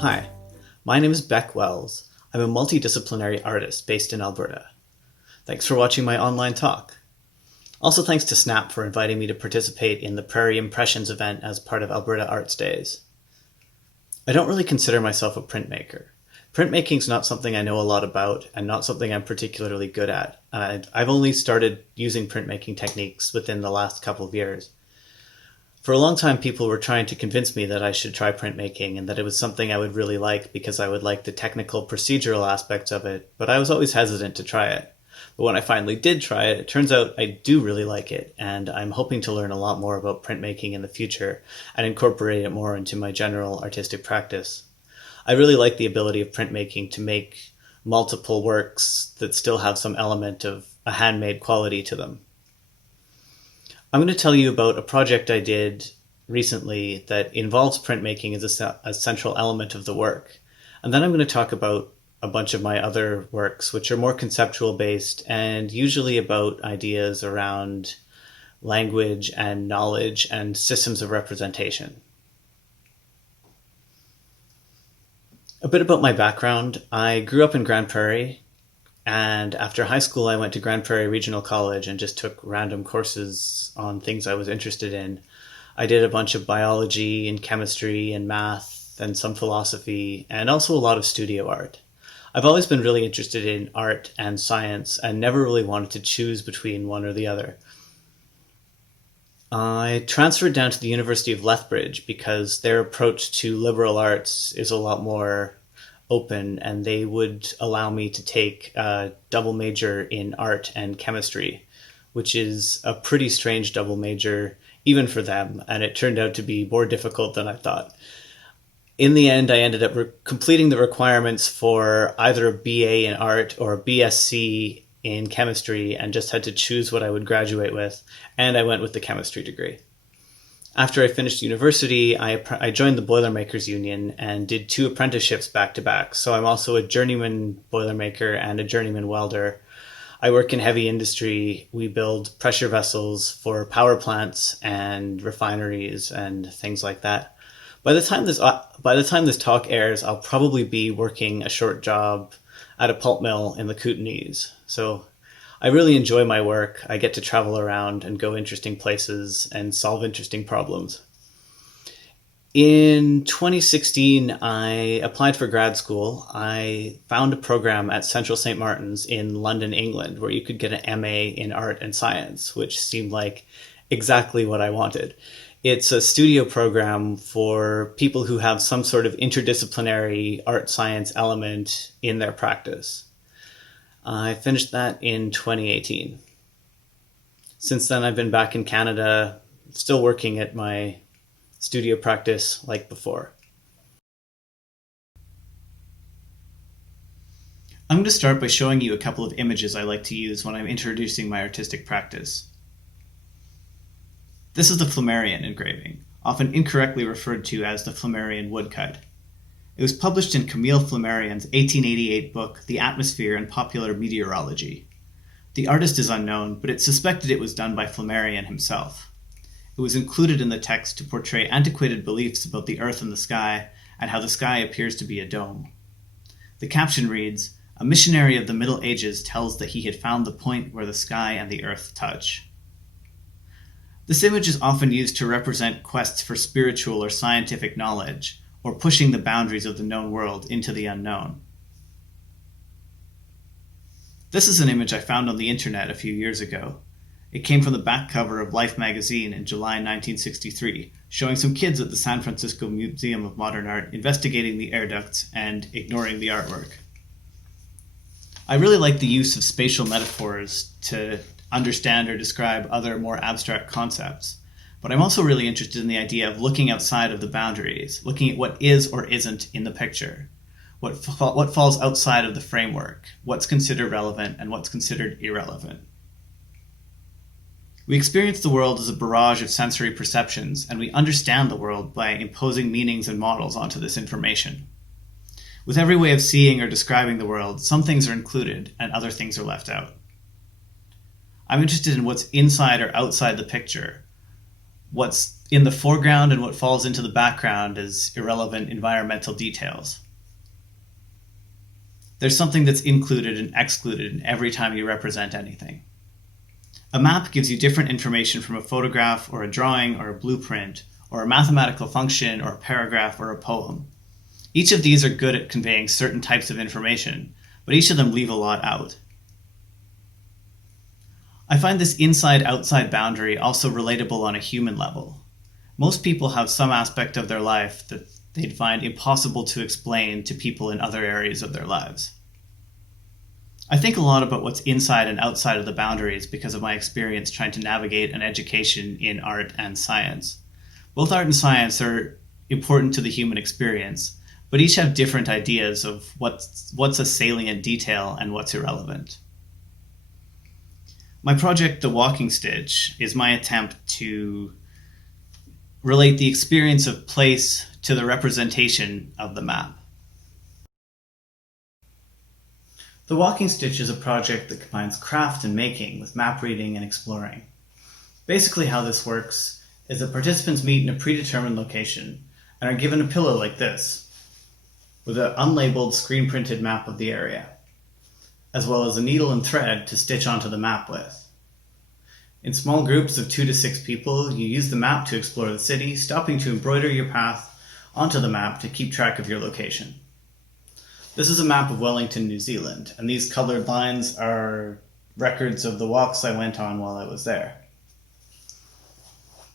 Hi, my name is Bekk Wells. I'm a multidisciplinary artist based in Alberta. Thanks for watching my online talk. Also thanks to Snap for inviting me to participate in the Prairie Impressions event as part of Alberta Arts Days. I don't really consider myself a printmaker. Printmaking is not something I know a lot about and not something I'm particularly good at. I've only started using printmaking techniques within the last couple of years. For a long time, people were trying to convince me that I should try printmaking and that it was something I would really like because I would like the technical procedural aspects of it, but I was always hesitant to try it. But when I finally did try it, it turns out I do really like it, and I'm hoping to learn a lot more about printmaking in the future and incorporate it more into my general artistic practice. I really like the ability of printmaking to make multiple works that still have some element of a handmade quality to them. I'm going to tell you about a project I did recently that involves printmaking as a central element of the work. And then I'm going to talk about a bunch of my other works, which are more conceptual based and usually about ideas around language and knowledge and systems of representation. A bit about my background. I grew up in Grande Prairie, and after high school I went to Grande Prairie Regional College and just took random courses on things I was interested in. I did a bunch of biology and chemistry and math and some philosophy and also a lot of studio art. I've always been really interested in art and science and never really wanted to choose between one or the other. I transferred down to the University of Lethbridge because their approach to liberal arts is a lot more open, and they would allow me to take a double major in art and chemistry, which is a pretty strange double major even for them, and it turned out to be more difficult than I thought. In the end, I ended up completing the requirements for either a BA in art or a BSc in chemistry and just had to choose what I would graduate with, and I went with the chemistry degree. After I finished university, I joined the Boilermakers Union and did 2 apprenticeships back to back. So I'm also a journeyman Boilermaker and a journeyman welder. I work in heavy industry. We build pressure vessels for power plants and refineries and things like that. By the time this talk airs, I'll probably be working a short job at a pulp mill in the Kootenays. So I really enjoy my work. I get to travel around and go interesting places and solve interesting problems. In 2016, I applied for grad school. I found a program at Central St. Martin's in London, England, where you could get an MA in art and science, which seemed like exactly what I wanted. It's a studio program for people who have some sort of interdisciplinary art science element in their practice. I finished that in 2018. Since then, I've been back in Canada, still working at my studio practice like before. I'm going to start by showing you a couple of images I like to use when I'm introducing my artistic practice. This is the Flammarion engraving, often incorrectly referred to as the Flammarion woodcut. It was published in Camille Flammarion's 1888 book, The Atmosphere and Popular Meteorology. The artist is unknown, but it's suspected it was done by Flammarion himself. It was included in the text to portray antiquated beliefs about the earth and the sky, and how the sky appears to be a dome. The caption reads, "A missionary of the Middle Ages tells that he had found the point where the sky and the earth touch." This image is often used to represent quests for spiritual or scientific knowledge, or pushing the boundaries of the known world into the unknown. This is an image I found on the internet a few years ago. It came from the back cover of Life magazine in July 1963, showing some kids at the San Francisco Museum of Modern Art investigating the air ducts and ignoring the artwork. I really like the use of spatial metaphors to understand or describe other more abstract concepts. But I'm also really interested in the idea of looking outside of the boundaries, looking at what is or isn't in the picture, what falls outside of the framework, what's considered relevant and what's considered irrelevant. We experience the world as a barrage of sensory perceptions, and we understand the world by imposing meanings and models onto this information. With every way of seeing or describing the world, some things are included and other things are left out. I'm interested in what's inside or outside the picture, what's in the foreground and what falls into the background as irrelevant environmental details. There's something that's included and excluded in every time you represent anything. A map gives you different information from a photograph or a drawing or a blueprint or a mathematical function or a paragraph or a poem. Each of these are good at conveying certain types of information, but each of them leave a lot out. I find this inside-outside boundary also relatable on a human level. Most people have some aspect of their life that they'd find impossible to explain to people in other areas of their lives. I think a lot about what's inside and outside of the boundaries because of my experience trying to navigate an education in art and science. Both art and science are important to the human experience, but each have different ideas of what's a salient detail and what's irrelevant. My project, The Walking Stitch, is my attempt to relate the experience of place to the representation of the map. The Walking Stitch is a project that combines craft and making with map reading and exploring. Basically how this works is that participants meet in a predetermined location and are given a pillow like this, with an unlabeled screen-printed map of the area, as well as a needle and thread to stitch onto the map with. In small groups of 2 to 6 people, you use the map to explore the city, stopping to embroider your path onto the map to keep track of your location. This is a map of Wellington, New Zealand, and these colored lines are records of the walks I went on while I was there.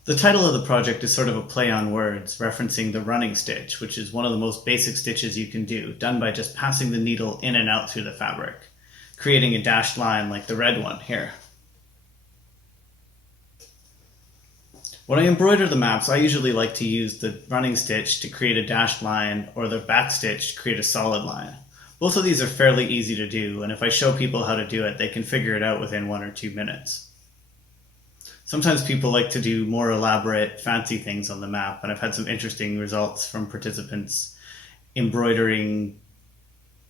The title of the project is sort of a play on words, referencing the running stitch, which is one of the most basic stitches you can do, done by just passing the needle in and out through the fabric, creating a dashed line like the red one here. When I embroider the maps, I usually like to use the running stitch to create a dashed line or the back stitch to create a solid line. Both of these are fairly easy to do, and if I show people how to do it, they can figure it out within 1 or 2 minutes. Sometimes people like to do more elaborate, fancy things on the map, and I've had some interesting results from participants embroidering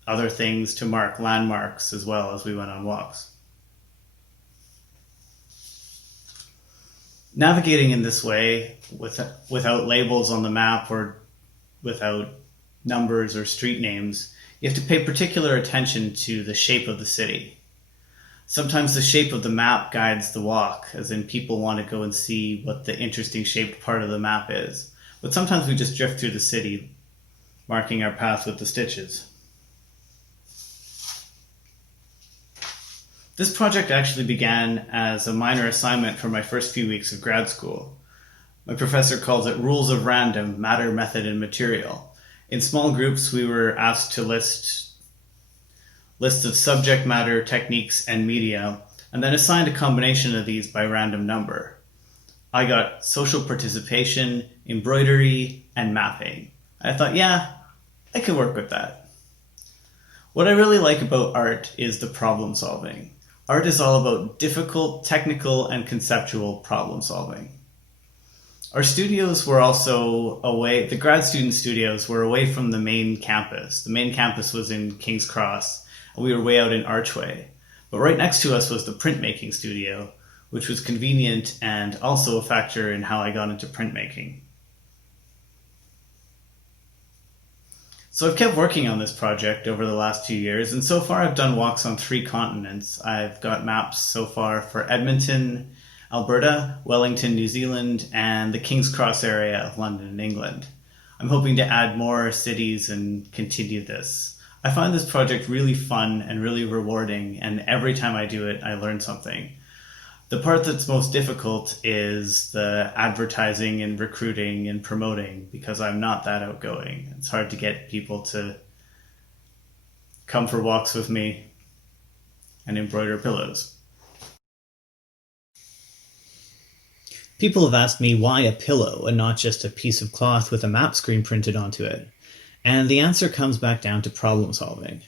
other things to mark landmarks as well as we went on walks. Navigating in this way, without labels on the map or without numbers or street names, you have to pay particular attention to the shape of the city. Sometimes the shape of the map guides the walk, as in people want to go and see what the interesting shaped part of the map is. But sometimes we just drift through the city, marking our path with the stitches. This project actually began as a minor assignment for my first few weeks of grad school. My professor calls it Rules of Random, Matter, Method, and Material. In small groups, we were asked to lists of subject matter, techniques, and media, and then assigned a combination of these by random number. I got social participation, embroidery, and mapping. I thought, yeah, I can work with that. What I really like about art is the problem solving. Art is all about difficult, technical, and conceptual problem solving. Our studios were also away, the grad student studios were away from the main campus. The main campus was in King's Cross, and we were way out in Archway. But right next to us was the printmaking studio, which was convenient and also a factor in how I got into printmaking. So I've kept working on this project over the last 2 years, and so far I've done walks on 3 continents. I've got maps so far for Edmonton, Alberta, Wellington, New Zealand, and the King's Cross area of London, England. I'm hoping to add more cities and continue this. I find this project really fun and really rewarding, and every time I do it, I learn something. The part that's most difficult is the advertising and recruiting and promoting, because I'm not that outgoing. It's hard to get people to come for walks with me. and embroider pillows. People have asked me why a pillow and not just a piece of cloth with a map screen printed onto it, and the answer comes back down to problem solving.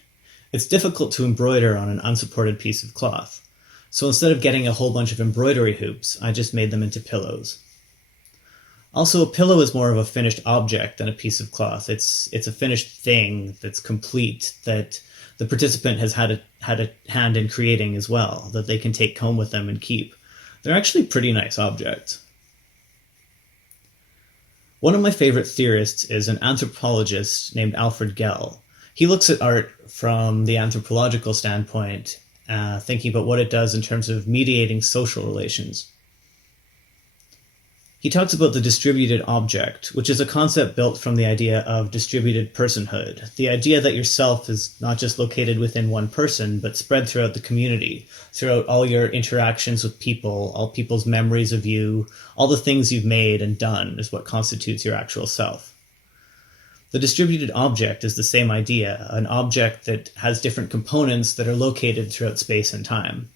It's difficult to embroider on an unsupported piece of cloth, so instead of getting a whole bunch of embroidery hoops, I just made them into pillows. Also, a pillow is more of a finished object than a piece of cloth. It's a finished thing that's complete, that the participant has had a hand in creating as well, that they can take home with them and keep. They're actually pretty nice objects. One of my favorite theorists is an anthropologist named Alfred Gell. He looks at art from the anthropological standpoint, thinking about what it does in terms of mediating social relations. He talks about the distributed object, which is a concept built from the idea of distributed personhood, the idea that yourself is not just located within one person, but spread throughout the community, throughout all your interactions with people, all people's memories of you, all the things you've made and done is what constitutes your actual self. The distributed object is the same idea, an object that has different components that are located throughout space and time.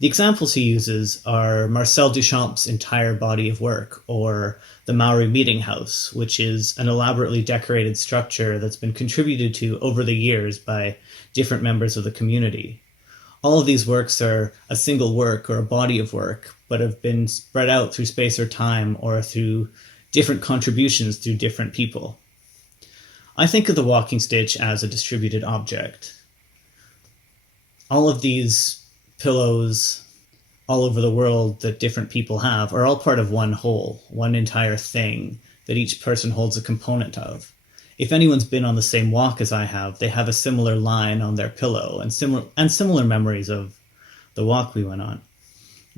The examples he uses are Marcel Duchamp's entire body of work, or the Maori Meeting House, which is an elaborately decorated structure that's been contributed to over the years by different members of the community. All of these works are a single work or a body of work, but have been spread out through space or time or through different contributions through different people. I think of the walking stick as a distributed object. All of these pillows all over the world that different people have are all part of one whole, one entire thing that each person holds a component of. If anyone's been on the same walk as I have, they have a similar line on their pillow and similar memories of the walk we went on.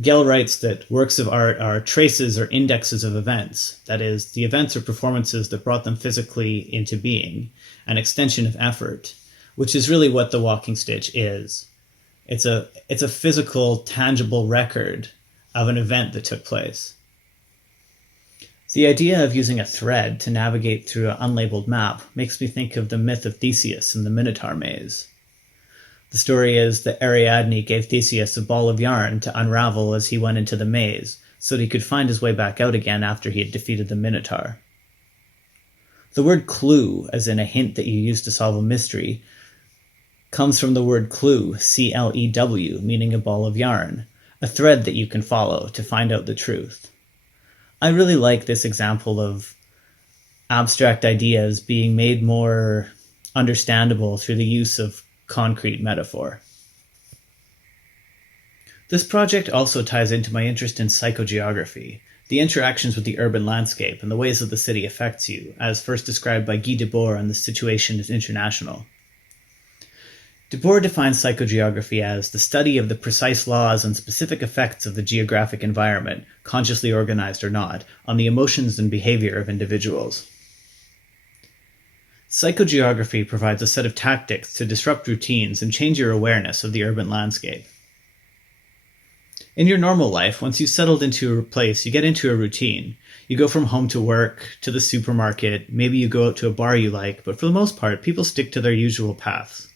Gell writes that works of art are traces or indexes of events, that is, the events or performances that brought them physically into being, an extension of effort, which is really what the walking stick is. It's a physical, tangible record of an event that took place. The idea of using a thread to navigate through an unlabeled map makes me think of the myth of Theseus and the Minotaur maze. The story is that Ariadne gave Theseus a ball of yarn to unravel as he went into the maze, so that he could find his way back out again after he had defeated the Minotaur. The word clue, as in a hint that you use to solve a mystery, comes from the word clue, C-L-E-W, meaning a ball of yarn, a thread that you can follow to find out the truth. I really like this example of abstract ideas being made more understandable through the use of concrete metaphor. This project also ties into my interest in psychogeography, the interactions with the urban landscape and the ways that the city affects you, as first described by Guy Debord in The Situation is International. Debord defines psychogeography as the study of the precise laws and specific effects of the geographic environment, consciously organized or not, on the emotions and behavior of individuals. Psychogeography provides a set of tactics to disrupt routines and change your awareness of the urban landscape. In your normal life, once you've settled into a place, you get into a routine. You go from home to work, to the supermarket, maybe you go out to a bar you like, but for the most part, people stick to their usual paths.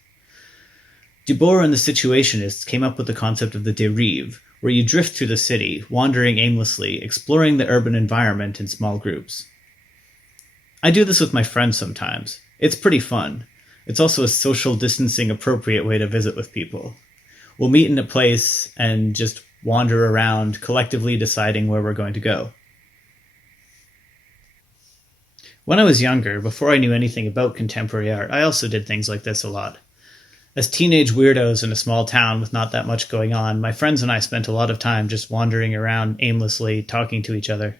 Debord and the Situationists came up with the concept of the dérive, where you drift through the city, wandering aimlessly, exploring the urban environment in small groups. I do this with my friends sometimes. It's pretty fun. It's also a social distancing appropriate way to visit with people. We'll meet in a place and just wander around, collectively deciding where we're going to go. When I was younger, before I knew anything about contemporary art, I also did things like this a lot. As teenage weirdos in a small town with not that much going on, my friends and I spent a lot of time just wandering around aimlessly, talking to each other.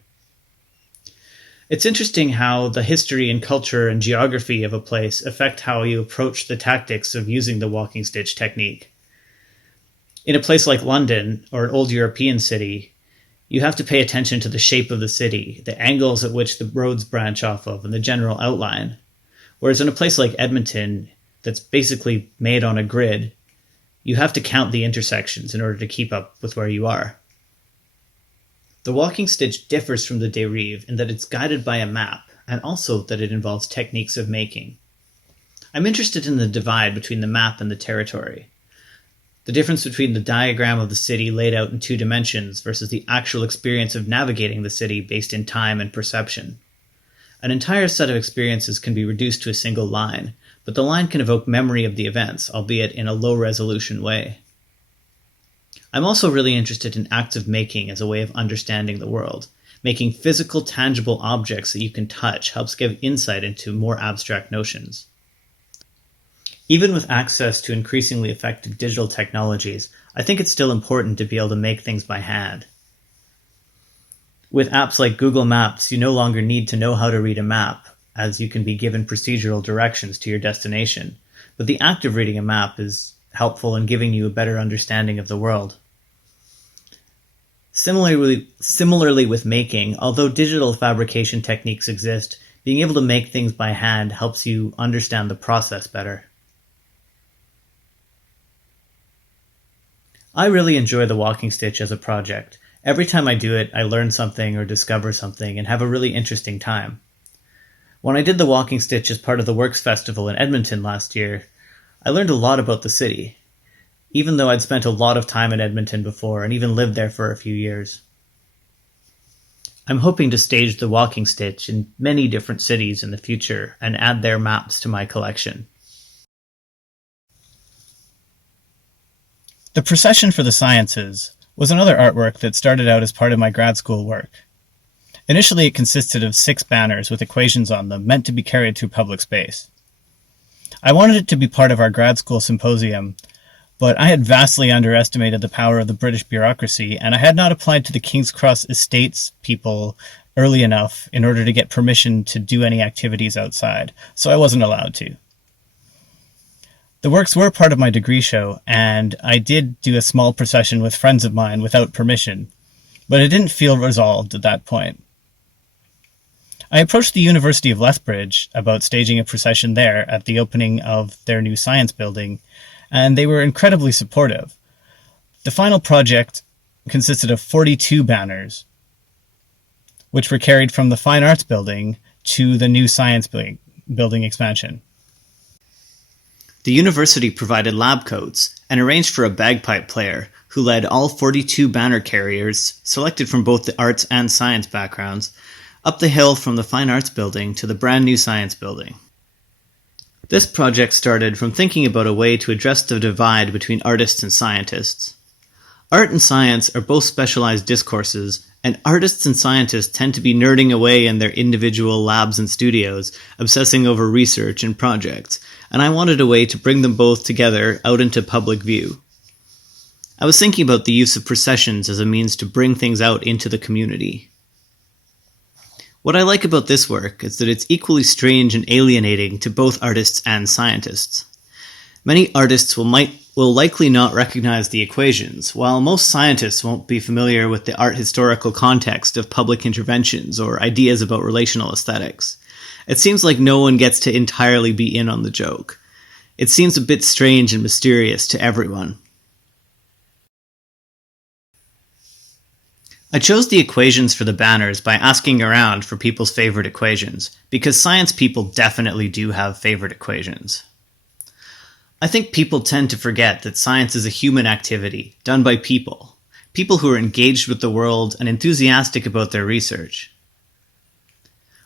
It's interesting how the history and culture and geography of a place affect how you approach the tactics of using the walking stick technique. In a place like London, or an old European city, you have to pay attention to the shape of the city, the angles at which the roads branch off of, and the general outline. Whereas in a place like Edmonton, that's basically made on a grid, you have to count the intersections in order to keep up with where you are. The walking stick differs from the dérive in that it's guided by a map, and also that it involves techniques of making. I'm interested in the divide between the map and the territory. The difference between the diagram of the city laid out in 2 dimensions versus the actual experience of navigating the city based in time and perception. An entire set of experiences can be reduced to a single line, but the line can evoke memory of the events, albeit in a low-resolution way. I'm also really interested in acts of making as a way of understanding the world. Making physical, tangible objects that you can touch helps give insight into more abstract notions. Even with access to increasingly effective digital technologies, I think it's still important to be able to make things by hand. With apps like Google Maps, you no longer need to know how to read a map, as you can be given procedural directions to your destination. But the act of reading a map is helpful in giving you a better understanding of the world. Similarly with making, although digital fabrication techniques exist, being able to make things by hand helps you understand the process better. I really enjoy the walking stitch as a project. Every time I do it, I learn something or discover something and have a really interesting time. When I did the walking stitch as part of the Works Festival in Edmonton last year, I learned a lot about the city, even though I'd spent a lot of time in Edmonton before and even lived there for a few years. I'm hoping to stage the walking stitch in many different cities in the future and add their maps to my collection. The Procession for the Sciences was another artwork that started out as part of my grad school work. Initially, it consisted of 6 banners with equations on them meant to be carried through public space. I wanted it to be part of our grad school symposium, but I had vastly underestimated the power of the British bureaucracy, and I had not applied to the King's Cross Estates people early enough in order to get permission to do any activities outside, so I wasn't allowed to. The works were part of my degree show, and I did do a small procession with friends of mine without permission, but it didn't feel resolved at that point. I approached the University of Lethbridge about staging a procession there at the opening of their new science building, and they were incredibly supportive. The final project consisted of 42 banners, which were carried from the Fine Arts Building to the new science building expansion. The university provided lab coats and arranged for a bagpipe player who led all 42 banner carriers, selected from both the arts and science backgrounds, up the hill from the Fine Arts Building to the brand new science building. This project started from thinking about a way to address the divide between artists and scientists. Art and science are both specialized discourses, and artists and scientists tend to be nerding away in their individual labs and studios, obsessing over research and projects, and I wanted a way to bring them both together out into public view. I was thinking about the use of processions as a means to bring things out into the community. What I like about this work is that it's equally strange and alienating to both artists and scientists. Many artists will likely not recognize the equations, while most scientists won't be familiar with the art historical context of public interventions or ideas about relational aesthetics. It seems like no one gets to entirely be in on the joke. It seems a bit strange and mysterious to everyone. I chose the equations for the banners by asking around for people's favorite equations, because science people definitely do have favorite equations. I think people tend to forget that science is a human activity, done by people who are engaged with the world and enthusiastic about their research.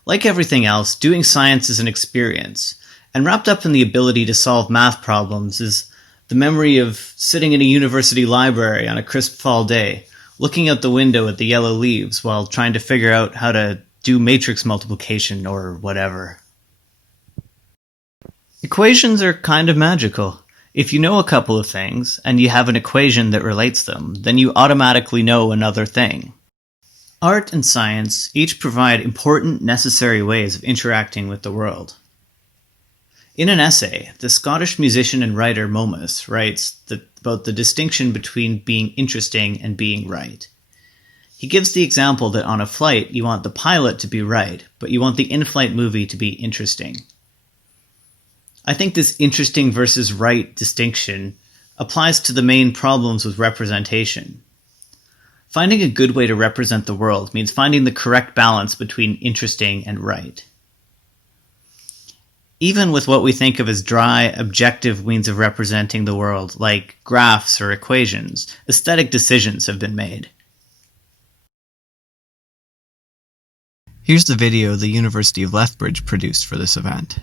Like everything else, doing science is an experience, and wrapped up in the ability to solve math problems is the memory of sitting in a university library on a crisp fall day, looking out the window at the yellow leaves while trying to figure out how to do matrix multiplication or whatever. Equations are kind of magical. If you know a couple of things, and you have an equation that relates them, then you automatically know another thing. Art and science each provide important, necessary ways of interacting with the world. In an essay, the Scottish musician and writer Momus writes about the distinction between being interesting and being right. He gives the example that on a flight you want the pilot to be right, but you want the in-flight movie to be interesting. I think this interesting versus right distinction applies to the main problems with representation. Finding a good way to represent the world means finding the correct balance between interesting and right. Even with what we think of as dry, objective means of representing the world, like graphs or equations, aesthetic decisions have been made. Here's the video the University of Lethbridge produced for this event.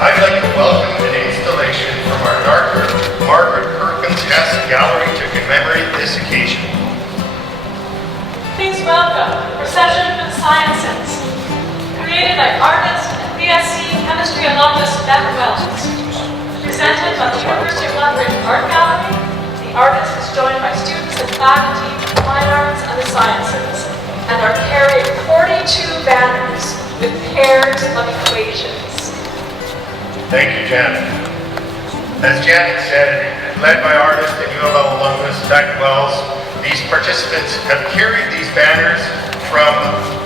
I'd like to welcome an installation from our Dr. Margaret Perkins Hess Gallery to commemorate this occasion. Please welcome the Procession of Sciences, created by artist and BSc Chemistry alumnus Bekk Wells. Presented by the University of Lethbridge Art Gallery, the artist is joined by students and faculty from fine arts and the sciences, and are carrying 42 banners with pairs of equations. Thank you, Janet. As Janet said, led by artist and U of L alumnus Bekk Wells, these participants have carried these banners from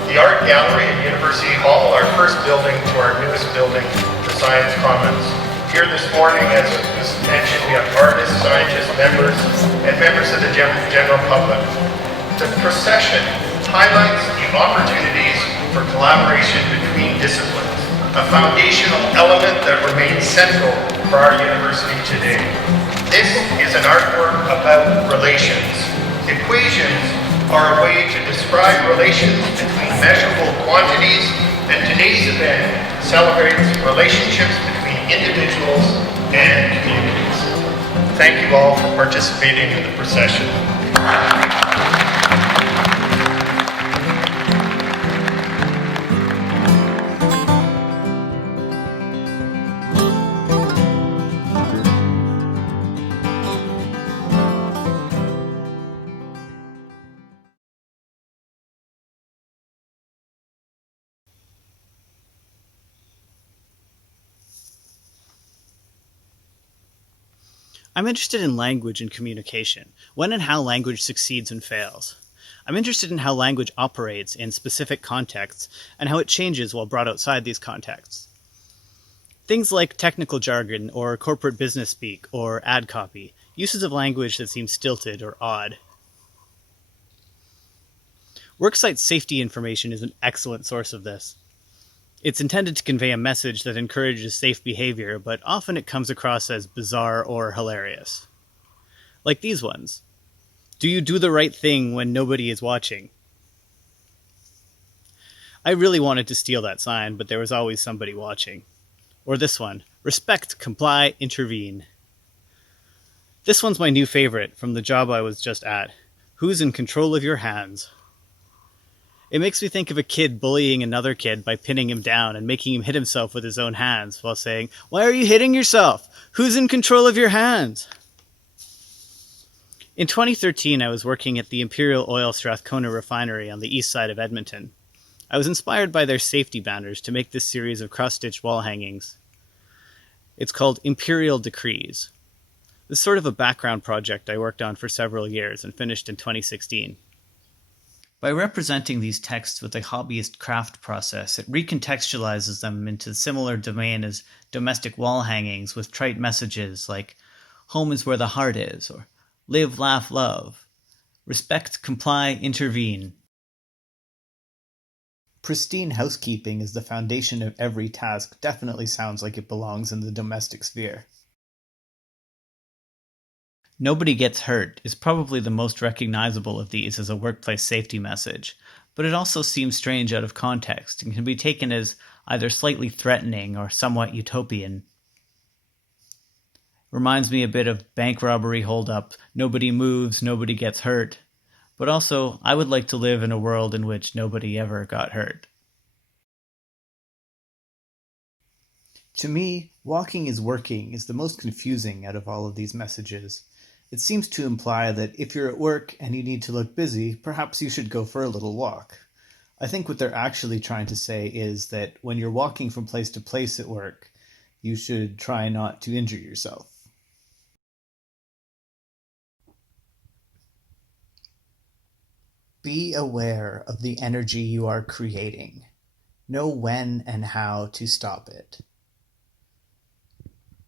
the Art Gallery at University Hall, our first building, to our newest building, the Science Commons. Here this morning, as was mentioned, we have artists, scientists, members, and members of the general public. The procession highlights the opportunities for collaboration between disciplines, a foundational element that remains central for our university today. This is an artwork about relations, Equations are a way to describe relations between measurable quantities, and today's event celebrates relationships between individuals and communities. Thank you all for participating in the procession. I'm interested in language and communication, when and how language succeeds and fails. I'm interested in how language operates in specific contexts and how it changes while brought outside these contexts. Things like technical jargon or corporate business speak or ad copy, uses of language that seem stilted or odd. Worksite safety information is an excellent source of this. It's intended to convey a message that encourages safe behavior, but often it comes across as bizarre or hilarious. Like these ones. Do you do the right thing when nobody is watching? I really wanted to steal that sign, but there was always somebody watching. Or this one. Respect, comply, intervene. This one's my new favorite from the job I was just at. Who's in control of your hands? It makes me think of a kid bullying another kid by pinning him down and making him hit himself with his own hands while saying, "Why are you hitting yourself? Who's in control of your hands?" In 2013, I was working at the Imperial Oil Strathcona refinery on the east side of Edmonton. I was inspired by their safety banners to make this series of cross-stitched wall hangings. It's called Imperial Decrees. This is sort of a background project I worked on for several years and finished in 2016. By representing these texts with a hobbyist craft process, it recontextualizes them into a similar domain as domestic wall hangings with trite messages like "home is where the heart is," or "live, laugh, love," "respect, comply, intervene." Pristine housekeeping is the foundation of every task definitely sounds like it belongs in the domestic sphere. Nobody gets hurt is probably the most recognizable of these as a workplace safety message, but it also seems strange out of context and can be taken as either slightly threatening or somewhat utopian. Reminds me a bit of bank robbery holdup, nobody moves, nobody gets hurt, but also I would like to live in a world in which nobody ever got hurt. To me, walking is working is the most confusing out of all of these messages. It seems to imply that if you're at work and you need to look busy, perhaps you should go for a little walk. I think what they're actually trying to say is that when you're walking from place to place at work, you should try not to injure yourself. Be aware of the energy you are creating. Know when and how to stop it.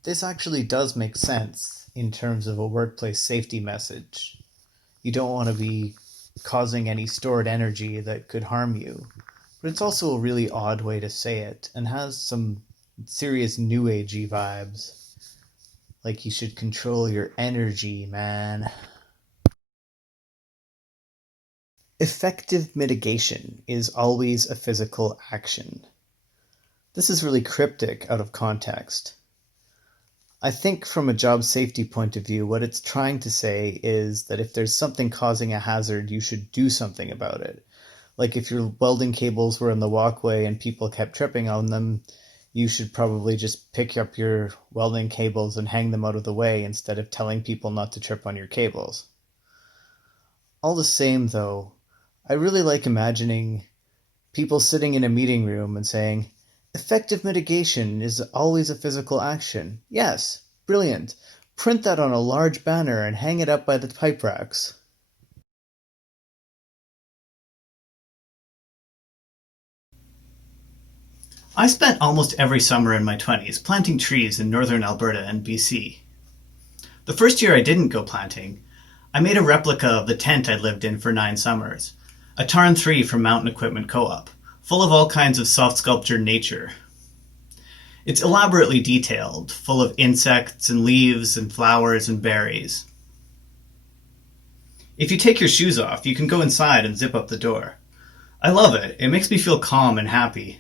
This actually does make sense in terms of a workplace safety message. You don't want to be causing any stored energy that could harm you, but it's also a really odd way to say it and has some serious new agey vibes. Like you should control your energy, man. Effective mitigation is always a physical action. This is really cryptic out of context. I think from a job safety point of view, what it's trying to say is that if there's something causing a hazard, you should do something about it. Like if your welding cables were in the walkway and people kept tripping on them, you should probably just pick up your welding cables and hang them out of the way instead of telling people not to trip on your cables. All the same, though, I really like imagining people sitting in a meeting room and saying, "Effective mitigation is always a physical action." Yes, brilliant. Print that on a large banner and hang it up by the pipe racks. I spent almost every summer in my 20s planting trees in northern Alberta and BC. The first year I didn't go planting, I made a replica of the tent I'd lived in for 9 summers, a Tarn 3 from Mountain Equipment Co-op, full of all kinds of soft sculptured nature. It's elaborately detailed, full of insects and leaves and flowers and berries. If you take your shoes off, you can go inside and zip up the door. I love it. It makes me feel calm and happy.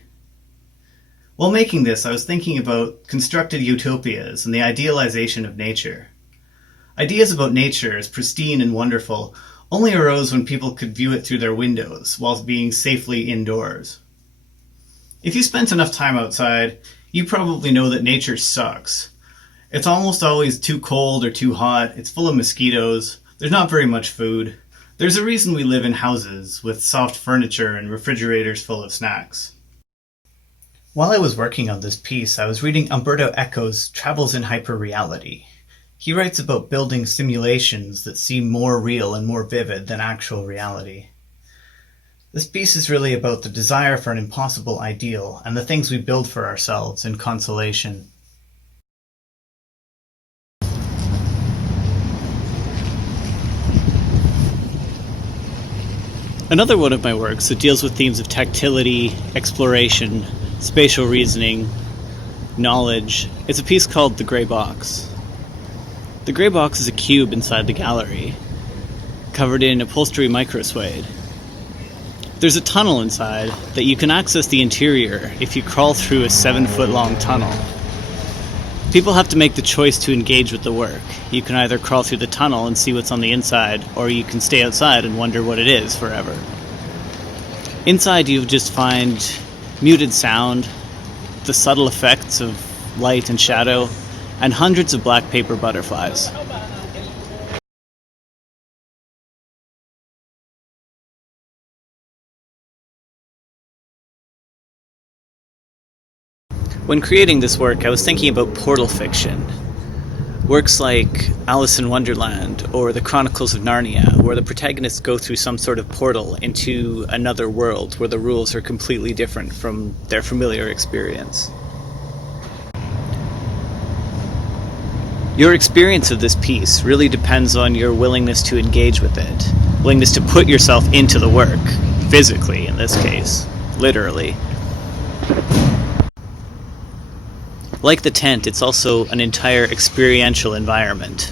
While making this, I was thinking about constructed utopias and the idealization of nature. Ideas about nature as pristine and wonderful only arose when people could view it through their windows whilst being safely indoors. If you spent enough time outside, you probably know that nature sucks. It's almost always too cold or too hot, it's full of mosquitoes, there's not very much food. There's a reason we live in houses with soft furniture and refrigerators full of snacks. While I was working on this piece, I was reading Umberto Eco's Travels in Hyperreality. He writes about building simulations that seem more real and more vivid than actual reality. This piece is really about the desire for an impossible ideal and the things we build for ourselves in consolation. Another one of my works that deals with themes of tactility, exploration, spatial reasoning, knowledge, is a piece called The Grey Box. The grey box is a cube inside the gallery, covered in upholstery microsuede. There's a tunnel inside that you can access the interior if you crawl through a 7-foot-long tunnel. People have to make the choice to engage with the work. You can either crawl through the tunnel and see what's on the inside, or you can stay outside and wonder what it is forever. Inside you'll just find muted sound, the subtle effects of light and shadow, and hundreds of black paper butterflies. When creating this work, I was thinking about portal fiction. Works like Alice in Wonderland or The Chronicles of Narnia, where the protagonists go through some sort of portal into another world where the rules are completely different from their familiar experience. Your experience of this piece really depends on your willingness to engage with it, willingness to put yourself into the work, physically in this case, literally. Like the tent, it's also an entire experiential environment.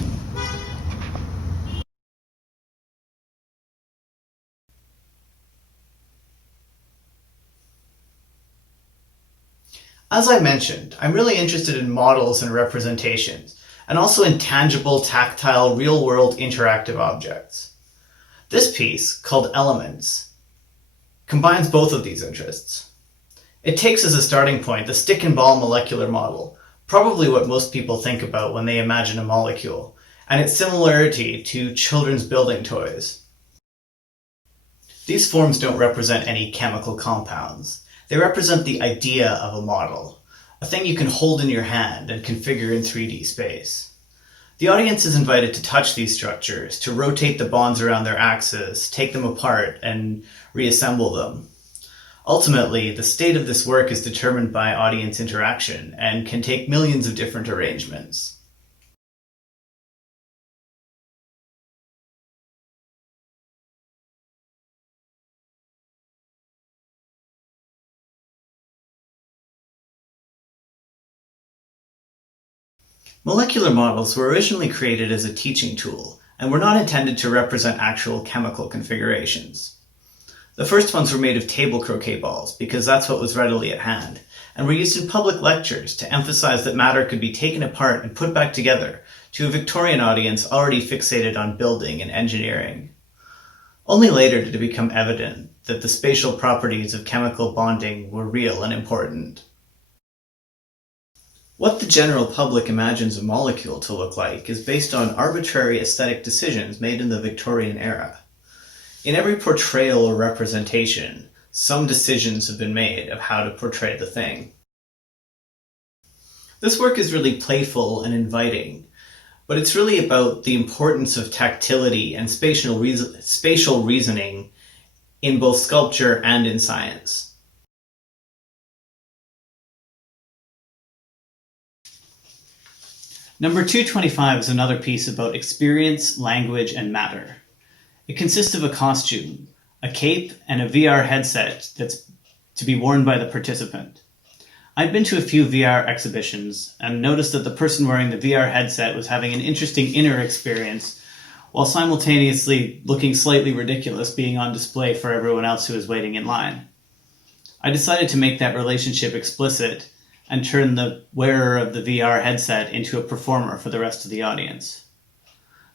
As I mentioned, I'm really interested in models and representations, and also in tangible, tactile, real-world interactive objects. This piece, called Elements, combines both of these interests. It takes as a starting point the stick and ball molecular model, probably what most people think about when they imagine a molecule, and its similarity to children's building toys. These forms don't represent any chemical compounds. They represent the idea of a model, a thing you can hold in your hand and configure in 3D space. The audience is invited to touch these structures, to rotate the bonds around their axis, take them apart, and reassemble them. Ultimately, the state of this work is determined by audience interaction and can take millions of different arrangements. Molecular models were originally created as a teaching tool and were not intended to represent actual chemical configurations. The first ones were made of table croquet balls because that's what was readily at hand, and were used in public lectures to emphasize that matter could be taken apart and put back together to a Victorian audience already fixated on building and engineering. Only later did it become evident that the spatial properties of chemical bonding were real and important. What the general public imagines a molecule to look like is based on arbitrary aesthetic decisions made in the Victorian era. In every portrayal or representation, some decisions have been made of how to portray the thing. This work is really playful and inviting, but it's really about the importance of tactility and spatial reasoning in both sculpture and in science. Number 225 is another piece about experience, language, and matter. It consists of a costume, a cape, and a VR headset that's to be worn by the participant. I'd been to a few VR exhibitions and noticed that the person wearing the VR headset was having an interesting inner experience while simultaneously looking slightly ridiculous being on display for everyone else who is waiting in line. I decided to make that relationship explicit and turn the wearer of the VR headset into a performer for the rest of the audience.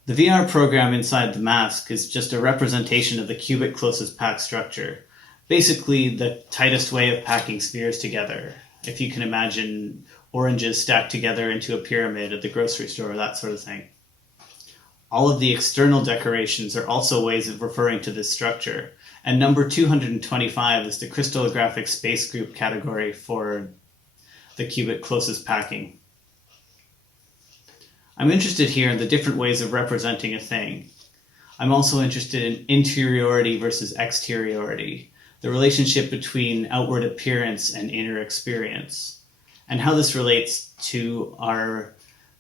The VR program inside the mask is just a representation of the cubic closest pack structure, basically the tightest way of packing spheres together, if you can imagine oranges stacked together into a pyramid at the grocery store, that sort of thing. All of the external decorations are also ways of referring to this structure, and number 225 is the crystallographic space group category for the cubic closest packing. I'm interested here in the different ways of representing a thing. I'm also interested in interiority versus exteriority, the relationship between outward appearance and inner experience, and how this relates to our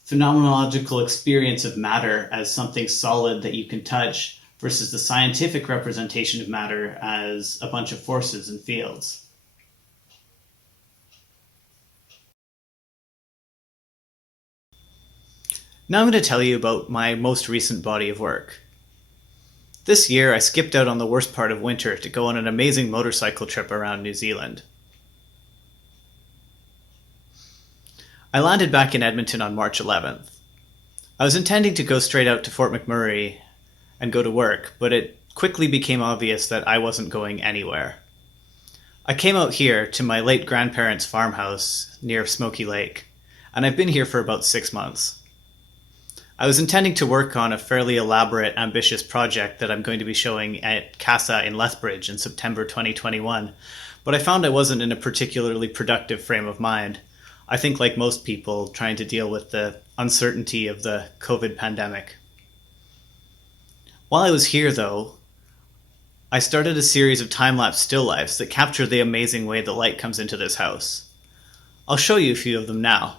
phenomenological experience of matter as something solid that you can touch versus the scientific representation of matter as a bunch of forces and fields. Now I'm going to tell you about my most recent body of work. This year I skipped out on the worst part of winter to go on an amazing motorcycle trip around New Zealand. I landed back in Edmonton on March 11th. I was intending to go straight out to Fort McMurray and go to work, but it quickly became obvious that I wasn't going anywhere. I came out here to my late grandparents' farmhouse near Smoky Lake, and I've been here for about 6 months. I was intending to work on a fairly elaborate, ambitious project that I'm going to be showing at CASA in Lethbridge in September 2021, but I found I wasn't in a particularly productive frame of mind. I think like most people, trying to deal with the uncertainty of the COVID pandemic. While I was here, though, I started a series of time-lapse still lifes that capture the amazing way the light comes into this house. I'll show you a few of them now.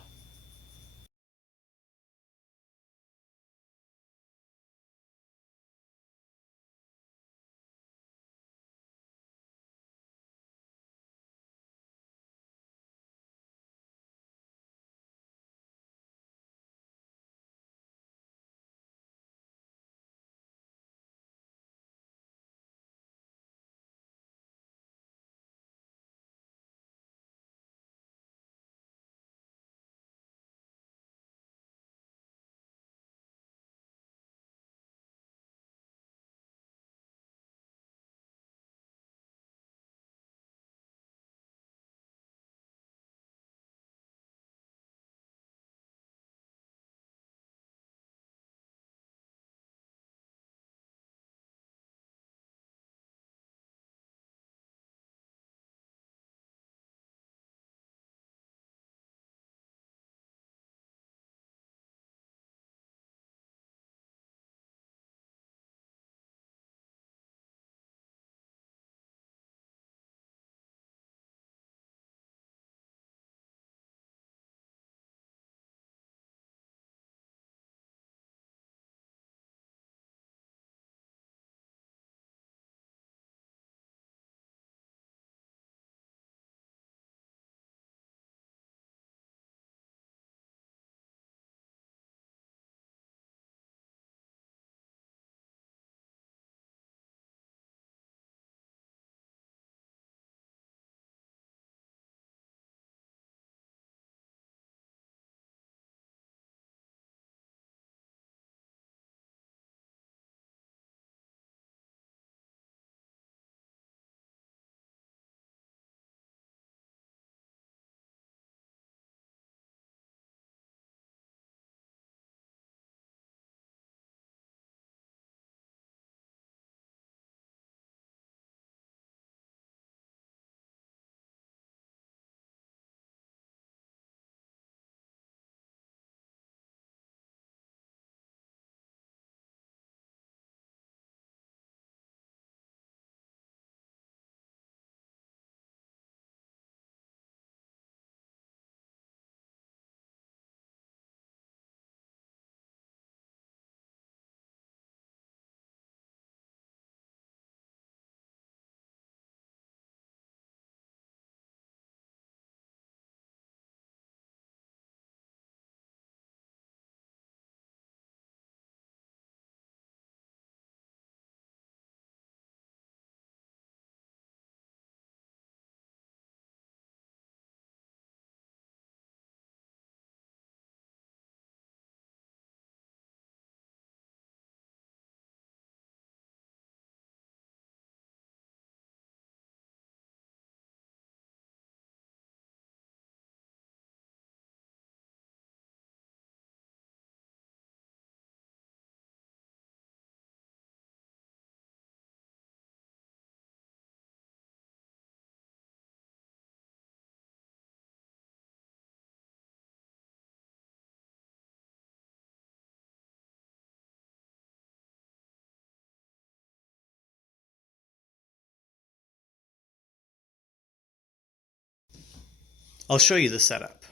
I'll show you the setup.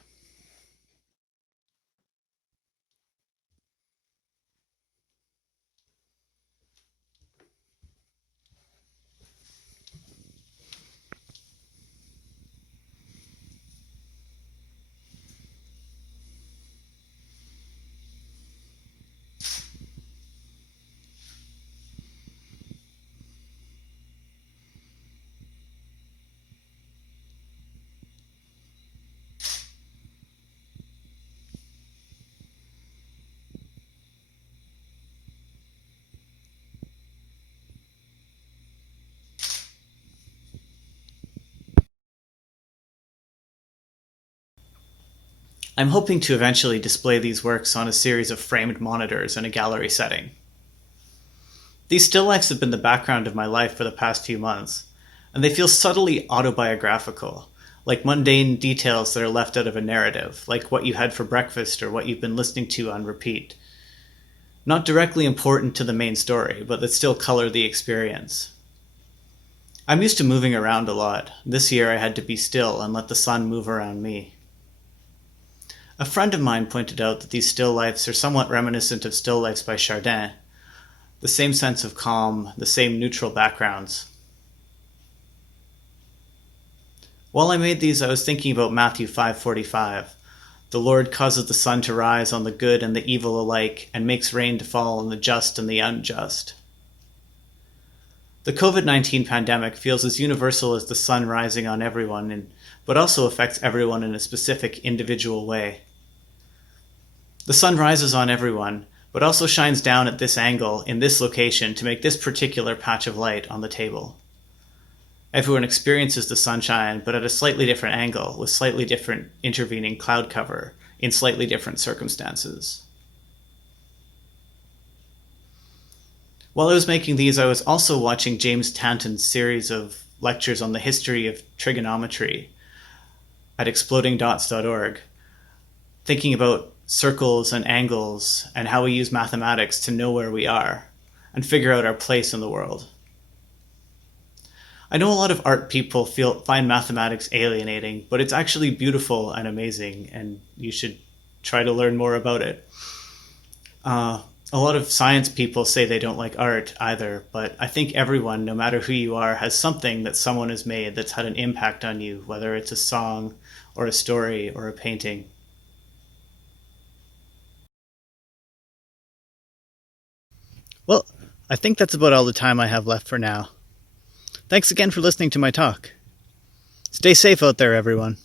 I'm hoping to eventually display these works on a series of framed monitors in a gallery setting. These still lifes have been the background of my life for the past few months, and they feel subtly autobiographical, like mundane details that are left out of a narrative, like what you had for breakfast or what you've been listening to on repeat. Not directly important to the main story, but that still color the experience. I'm used to moving around a lot. This year I had to be still and let the sun move around me. A friend of mine pointed out that these still lifes are somewhat reminiscent of still lifes by Chardin, the same sense of calm, the same neutral backgrounds. While I made these, I was thinking about Matthew 5:45. The Lord causes the sun to rise on the good and the evil alike, and makes rain to fall on the just and the unjust. The COVID-19 pandemic feels as universal as the sun rising on everyone, but also affects everyone in a specific individual way. The sun rises on everyone, but also shines down at this angle in this location to make this particular patch of light on the table. Everyone experiences the sunshine, but at a slightly different angle, with slightly different intervening cloud cover, in slightly different circumstances. While I was making these, I was also watching James Tanton's series of lectures on the history of trigonometry at explodingdots.org, thinking about circles and angles and how we use mathematics to know where we are and figure out our place in the world. I know a lot of art people find mathematics alienating, but it's actually beautiful and amazing, and you should try to learn more about it. A lot of science people say they don't like art either, but I think everyone, no matter who you are, has something that someone has made that's had an impact on you, whether it's a song or a story or a painting. Well, I think that's about all the time I have left for now. Thanks again for listening to my talk. Stay safe out there, everyone.